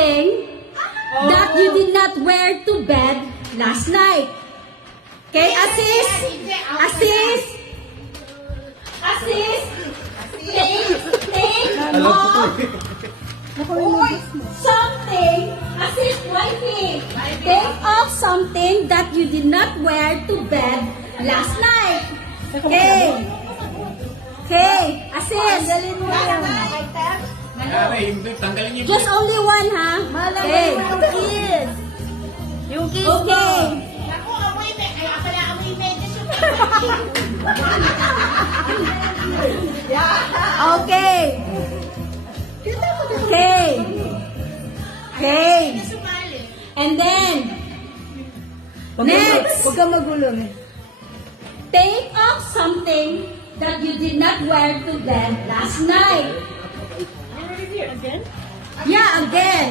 something that you did not wear to bed last night. Okay, assist. Think of something. Assist wifey. Think of something that you did not wear to bed last night. Okay. Okay, assist. Just only one, ha? Okay. Yung kiss Okay. Ako, amoy me. Ay, akala amoy medyas yung Okay. Okay. Okay. sumali. And then, next, Huwag kang magulo. think of something that you did not wear to bed last night. Again? Yeah, again.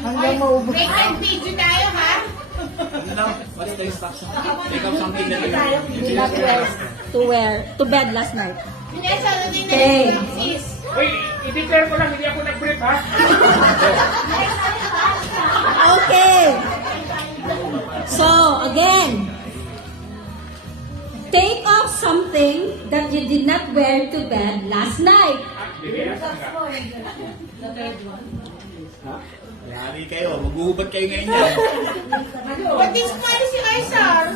Hanggang maubos. Make and video tayo, ha? What's the instruction? Take up something that you did not To wear to bed last night. Hindi, sa routine na Okay. yung sis. Uy, i-declare ko lang, hindi ako nag-brief, ha? Okay. So, again. Take off something that you did not wear to bed last night. Yari kayo, maghuhubad kayo ngayon yan. Ba't di sumali si Aisar?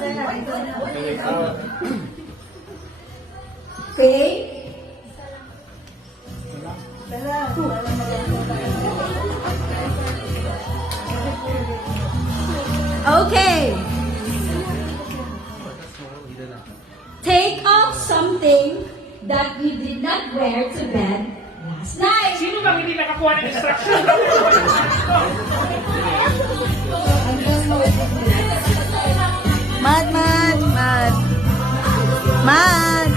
Okay? Okay. Take off something that you did not wear to bed last night. Sino bang hindi nakakuha ng instruction? Mad.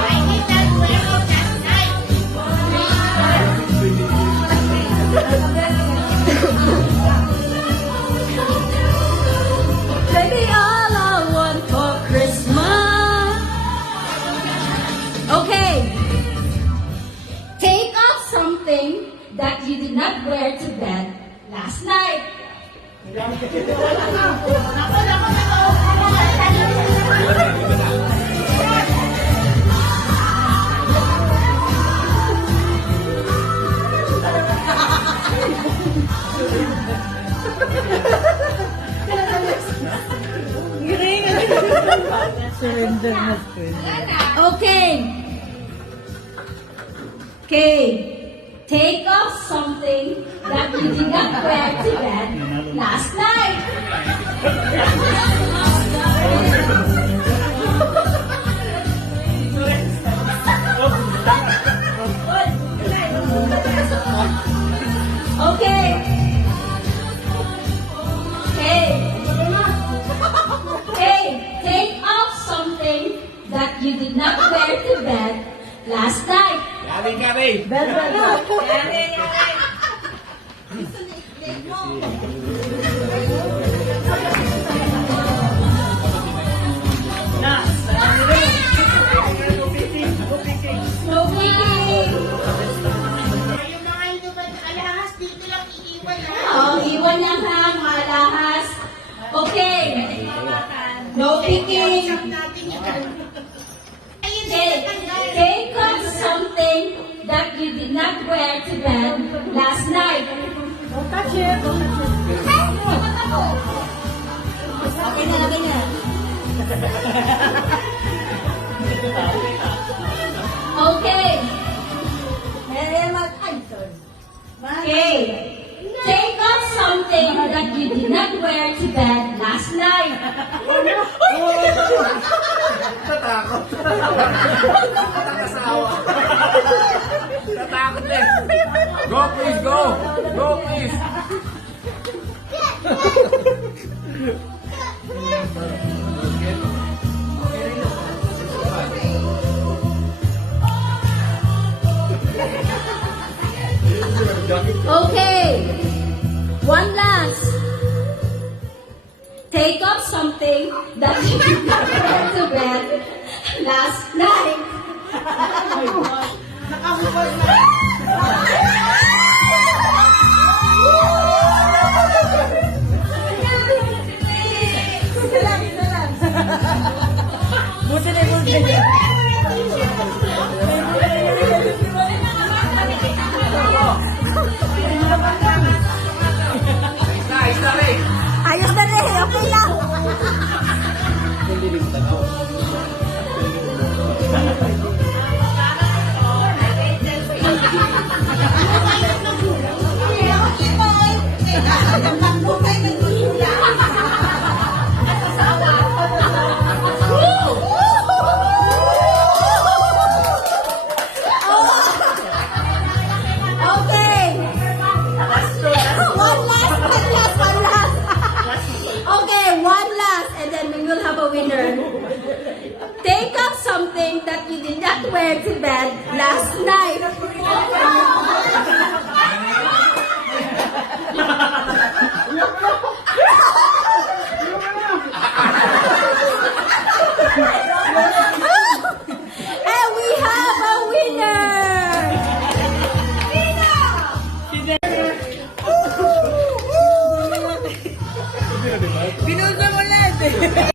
I did not wear it last night. Baby, all I want for Christmas. Okay. Take off something that you did not wear to bed last night. Surrender na surrender. Okay. Okay. Take off something that you did not wear to bed last night. Okay. Okay. Okay. Take off something that you did not wear to bed last night. Yari. No picking. Yung mga inuman alahas, dito lang iiwan, ha? Oh, iwan niya ha, mga alahas. Okay. No picking. Usap natin yan. Ayun, Okay. Take off something that you did not wear to bed last night. Don't touch it. Okay na. Okay. Okay. Take off something that you did not wear to bed last night. Tatakot eh. Go please, go. Go please. Okay. One last. Take off something that you did not wear to bed last night. Nakahubad na. Buti na buti. Ayos na rin, okay lang. Okay. One last. Okay, one last, and then we will have a winner. Think of something that you did not wear to bed last night. And we have a winner! Binusa mo lahat eh.